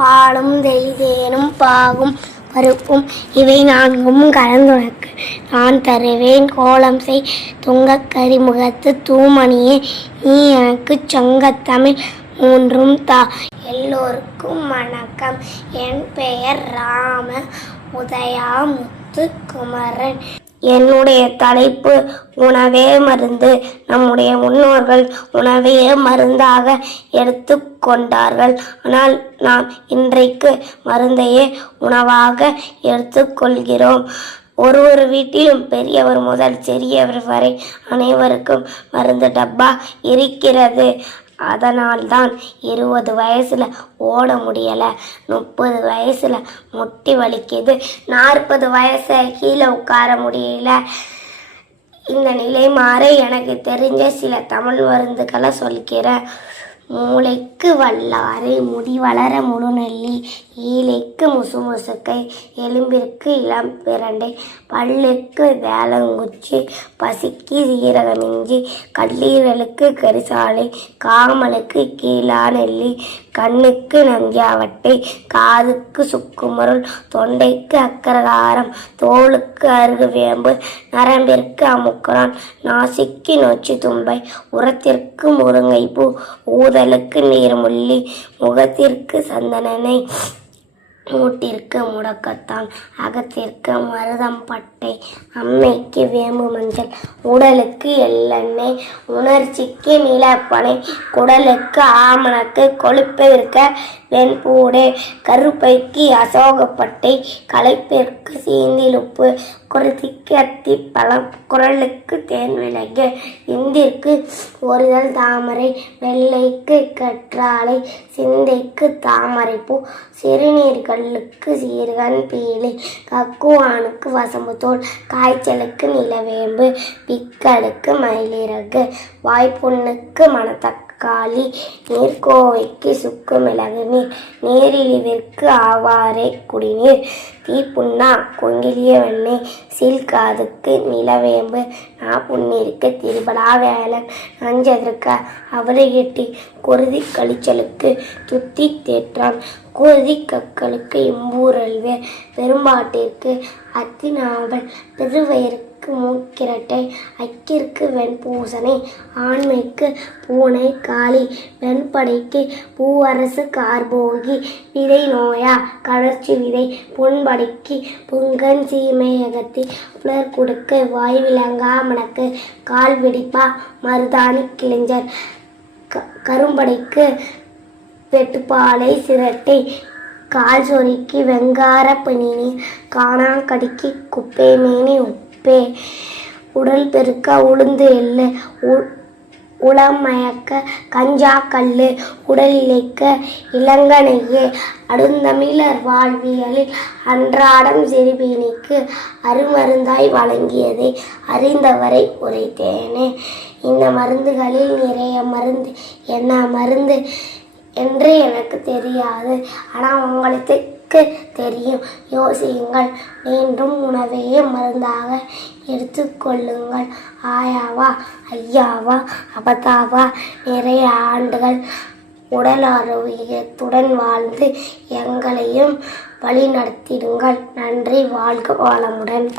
பாலும் தேனும் பாகும் பருப்பும் இவை நான்கும் கலந்துனக்கு நான் தருவேன் கோலம் செய் துங்கக் கரிமுகத்து தூமணியே நீ எனக்கு சங்கத்தமிழ் மூன்றும் தா. எல்லோருக்கும் வணக்கம். என் பெயர் ராம உதயா முத்துக்குமரன். என்னுடைய தலைப்பு உணவே மருந்து. நம்முடைய முன்னோர்கள் உணவையே மருந்தாக எடுத்து கொண்டார்கள். ஆனால் நாம் இன்றைக்கு மருந்தையே உணவாக எடுத்துக்கொள்கிறோம். ஒரு வீட்டிலும் பெரியவர் முதல் சிறியவர் வரை அனைவருக்கும் மருந்து டப்பா இருக்கிறது. அதனால்தான் 20 வயசுல ஓட முடியலை, 30 வயசுல முட்டி வலிக்குது, 40 வயசை கீழே உட்கார முடியல. இந்த நிலை மாற எனக்கு தெரிஞ்ச சில தமிழ் மருந்துகளை சொல்கிறேன். மூளைக்கு வல்லாரை, முடி வளர முழுநெல்லி, ஈலைக்கு முசுமுசுக்கை, எலும்பிற்கு இளம் பிரண்டை, பல்லுக்கு வேலங்குச்சி, பசிக்கு சீரகமிஞ்சி, கல்லீரலுக்கு கரிசாலை, காமலுக்கு கீழா நெல்லி, கண்ணுக்கு நஞ்சாவட்டை, காதுக்கு சுக்குமுருள், தொண்டைக்கு அக்கரகாரம், தோலுக்கு அருகுவேம்பு, நரம்பிற்கு அமுக்கரான், நாசிக்கு நொச்சி தும்பை, உரத்திற்கு முருங்கைப்பூ, ஊதலுக்கு நீர்முள்ளி, முகத்திற்கு சந்தனனை, மூட்டிற்கு முடக்கத்தான், அகத்திற்கு மருதம்பட்டை, அம்மைக்கு வேம்பு மஞ்சள், உடலுக்கு எள்ளெண்ணெய், உணர்ச்சிக்கு நிலப்பனை, குடலுக்கு ஆமணக்கு, கொழுப்பிற்க வெண்பூடே, கருப்பைக்கு அசோகப்பட்டை, களைப்பிற்கு சீந்திலுப்பு, குருதிக்கு அத்திப்பழம், குரலுக்கு தேன் விலகு, இந்திற்கு ஒருதல் தாமரை, வெள்ளைக்கு கற்றாழை, சிந்தைக்கு தாமரைப்பூ, சிறுநீர்களுக்கு சீர்கன் பீலி, கக்குவானுக்கு வசம்புத்தோல், காய்ச்சலுக்கு நிலவேம்பு, பிக்கலுக்கு மயிலிறகு, வாய்ப்புண்ணுக்கு மணத்தக்காளி, நீர்க்கோவைக்கு சுக்கு மிளகு நீர், நீரிழிவிற்கு ஆவாரை குடிநீர், தீப்புண்ணா கொங்கிலிய வெண்ணெய், சீல்காதுக்கு நிலவேம்பு, நாப்புண்ணிற்கு திருபலா வேலன், நஞ்சதற்கு அவரையெட்டி, குருதி கழிச்சலுக்கு துத்தி தேற்றான், குருதி கக்களுக்கு இம்பூரல்வேர், பெரும்பாட்டிற்கு அத்திநாவல், பெருவயிற்கு மூக்கிரட்டை, அக்கிற்கு வெண்பூசணை, ஆண்மைக்கு பூனை காளி, வெண்படைக்கு பூவரசு கார்போகி, விதை நோயா கழற்சி விதை, புண்படைக்கு புங்கன் சீமையகத்தி, புலர் குடுக்கு வாய்விலங்கா மணக்கு, கால் வெடிப்பா மருதாணி கிளிஞ்சர், கரும்படைக்கு வெட்டுப்பாலை சிரட்டை, கால் சொறிக்கு வெங்கார பனினி, காணாங்கடிக்கு குப்பை மீனி உப்பே, உடல் பெருக்க உளுந்து எள்ளு, உளமயக்க கஞ்சா கல்லு, உடல் இழைக்க இளங்கனையே, அடுந்தமிழர் வாழ்வியலில் அன்றாடம் சிறுபீனிக்கு அருமருந்தாய் வழங்கியதை அறிந்தவரை உரைத்தேனே. இந்த மருந்துகளில் நிறைய மருந்து என்ன மருந்து என்று எனக்கு தெரியாது, ஆனால் உங்களுக்கு தெரியும். யோசியுங்கள். மீண்டும் உணவையே மருந்தாக எடுத்துக்கொள்ளுங்கள். ஆயாவா ஐயாவா அபதாவா நிறைய ஆண்டுகள் உடல் ஆரோக்கியத்துடன் வாழ்ந்து எங்களையும் வழி நடத்திடுங்கள். நன்றி. வாழ்க வளமுடன்.